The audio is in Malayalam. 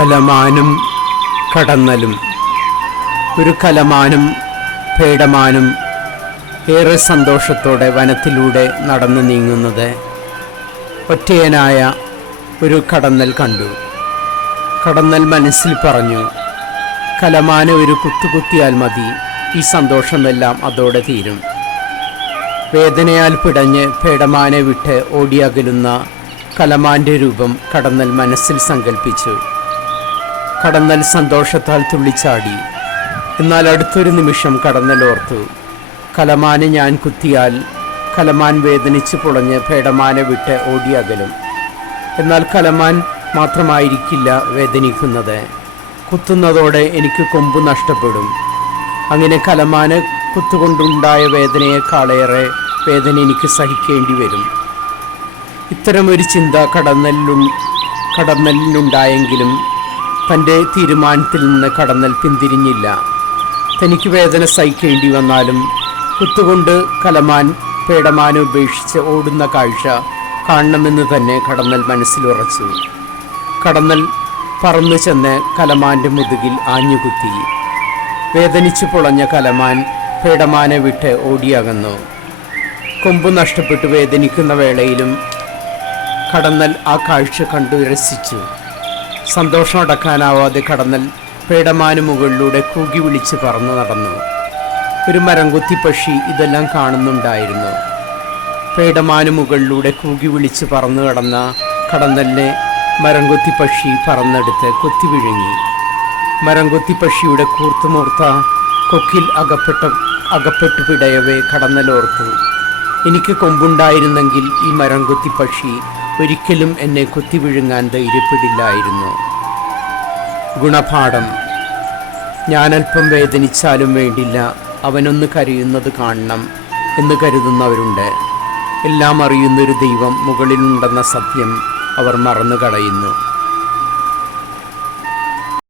കലമാനും കടന്നലും. ഒരു കലമാനും പേടമാനും ഏറെ സന്തോഷത്തോടെ വനത്തിലൂടെ നടന്നു നീങ്ങുന്നത് ഒറ്റയനായ ഒരു കടന്നൽ കണ്ടു. കടന്നൽ മനസ്സിൽ പറഞ്ഞു കലമാന ഒരു കുത്തുകുത്തിയാൽ മതി ഈ സന്തോഷമെല്ലാം അതോടെ തീരും. വേദനയാൽ പിടഞ്ഞ് പേടമാനെ വിട്ട് ഓടിയകലുന്ന കലമാന്റെ രൂപം കടന്നൽ മനസ്സിൽ സങ്കല്പിച്ചു കടന്നൽ സന്തോഷത്താൽ തുള്ളിച്ചാടി. എന്നാൽ അടുത്തൊരു നിമിഷം കടന്നൽ ഓർത്തു കലമാനെ ഞാൻ കുത്തിയാൽ കലമാൻ വേദനിച്ച് പുളഞ്ഞ് പേടമാനെ വിട്ട് ഓടിയകലും എന്നാൽ കലമാൻ മാത്രമായിരിക്കില്ല വേദനിക്കുന്നത്. കുത്തുന്നതോടെ എനിക്ക് കൊമ്പ് നഷ്ടപ്പെടും. അങ്ങനെ കലമാന് കുത്തുകൊണ്ടുണ്ടായ വേദനയെക്കാളേറെ വേദന എനിക്ക് സഹിക്കേണ്ടി വരും. ഇത്തരമൊരു ചിന്ത കടന്നലിലു കടന്നലിനുണ്ടായെങ്കിലും തന്റെ തീരുമാനത്തിൽ നിന്ന് കടന്നൽ പിന്തിരിഞ്ഞില്ല. തനിക്ക് വേദന സഹിക്കേണ്ടി വന്നാലും കുത്തുകൊണ്ട് കലമാൻ പേടമാനോ ഉപേക്ഷിച്ച് ഓടുന്ന കാഴ്ച കാണണമെന്ന് തന്നെ കടന്നൽ മനസ്സിലുറച്ചു കടന്നൽ പറന്നു ചെന്ന് കലമാന്റെ മുതുകിൽ ആഞ്ഞുകുത്തി. വേദനിച്ചു പൊളഞ്ഞ കലമാൻ പേടമാനെ വിട്ട് ഓടിയകന്നു. കൊമ്പ് നഷ്ടപ്പെട്ടു വേദനിക്കുന്ന വേളയിലും കടന്നൽ ആ കാഴ്ച കണ്ടു രസിച്ചു. സന്തോഷം അടക്കാനാവാതെ കടന്നൽ പേടമാനു മുകളിലൂടെ കൂകി വിളിച്ച് പറന്നു നടന്നു. ഒരു മരംകുത്തി പക്ഷി ഇതെല്ലാം കാണുന്നുണ്ടായിരുന്നു. പേടമാനു മുകളിലൂടെ കൂകി വിളിച്ച് പറന്നു കടന്ന കടന്നലിനെ മരം പക്ഷി പറന്നെടുത്ത് കൊത്തി വിഴുങ്ങി. മരംകൊത്തി പക്ഷിയുടെ കൂർത്തുമൂർത്ത കൊക്കിൽ അകപ്പെട്ട അകപ്പെട്ടു പിടയവേ കടന്നലോർത്തു. എനിക്ക് കൊമ്പുണ്ടായിരുന്നെങ്കിൽ ഈ മരംകൊത്തി പക്ഷി ഒരിക്കലും എന്നെ കൊത്തി വിഴുങ്ങാൻ ധൈര്യപ്പെടില്ലായിരുന്നു. ഗുണപാഠം. ഞാനല്പം വേദനിച്ചാലും വേണ്ടില്ല. അവനൊന്ന് കരയുന്നത് കാണണം എന്ന് കരുതുന്നവരുണ്ട്. എല്ലാം അറിയുന്നൊരു ദൈവം മുകളിലുണ്ടെന്ന സത്യം അവർ മറന്നു കളയുന്നു